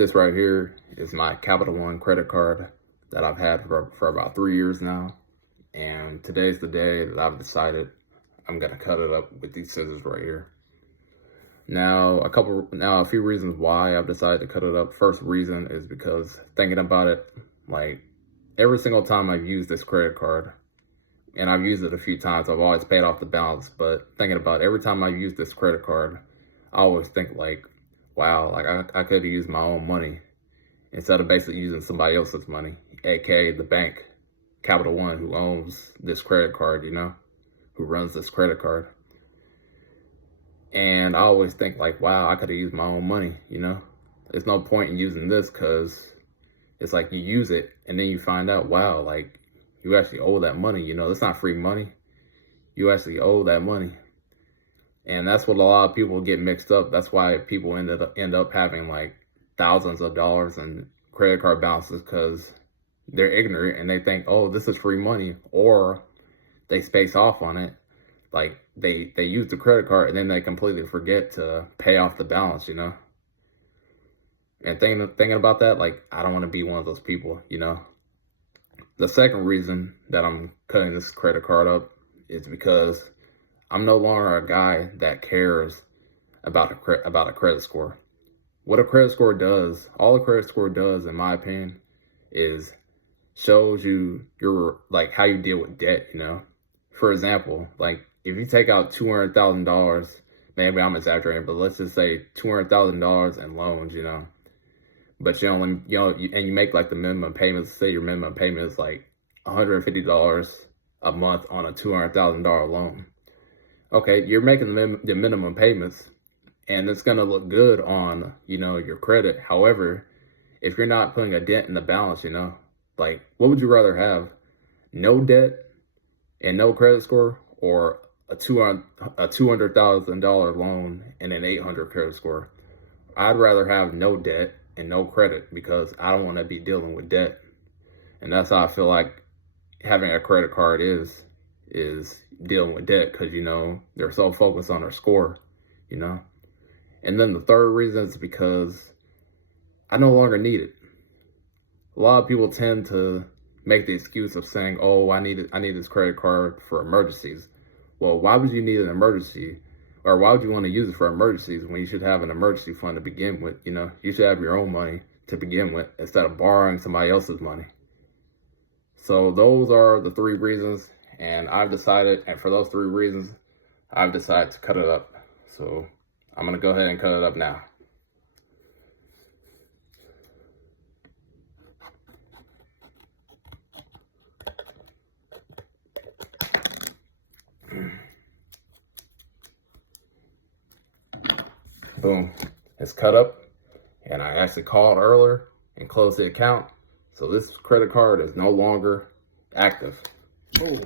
This right here is my Capital One credit card that I've had for about 3 years now. And today's the day that I've decided I'm gonna cut it up with these scissors right here. Now, a few reasons why I've decided to cut it up. First reason is because thinking about it, like every single time I've used this credit card, and I've used it a few times, I've always paid off the balance. But thinking about it, every time I've used this credit card, I always think like, wow, like I could have used my own money instead of basically using somebody else's money, aka the bank, Capital One, who owns this credit card, who runs this credit card. And I always think like, wow, I could have used my own money, There's no point in using this because it's like you use it and then you find out, wow, like you actually owe that money, It's not free money. You actually owe that money. And that's what a lot of people get mixed up. That's why people end up having like thousands of dollars in credit card balances, because they're ignorant and they think, oh, this is free money, or they space off on it. Like they use the credit card and then they completely forget to pay off the balance, And thinking about that, like I don't want to be one of those people, The second reason that I'm cutting this credit card up is because I'm no longer a guy that cares about a credit score. What a credit score does, all a credit score does, in my opinion, is shows you like how you deal with debt, For example, like if you take out $200,000, maybe I'm exaggerating, but let's just say $200,000 in loans, but you only, and you make like the minimum payments. Say your minimum payment is like $150 a month on a $200,000 loan. Okay, you're making the minimum payments, and it's gonna look good on, your credit. However, if you're not putting a dent in the balance, like what would you rather have? No debt and no credit score, or a $200,000 loan and an 800 credit score? I'd rather have no debt and no credit, because I don't want to be dealing with debt. And that's how I feel like having a credit card is dealing with debt, because they're so focused on their score, And then the third reason is because I no longer need it. A lot of people tend to make the excuse of saying, oh, I need this credit card for emergencies. Well, why would you need an emergency, or why would you want to use it for emergencies when you should have an emergency fund to begin with? You should have your own money to begin with instead of borrowing somebody else's money. So those are the three reasons, and for those three reasons, I've decided to cut it up. So I'm going to go ahead and cut it up now. Boom, it's cut up, and I actually called earlier and closed the account. So this credit card is no longer active. Boom.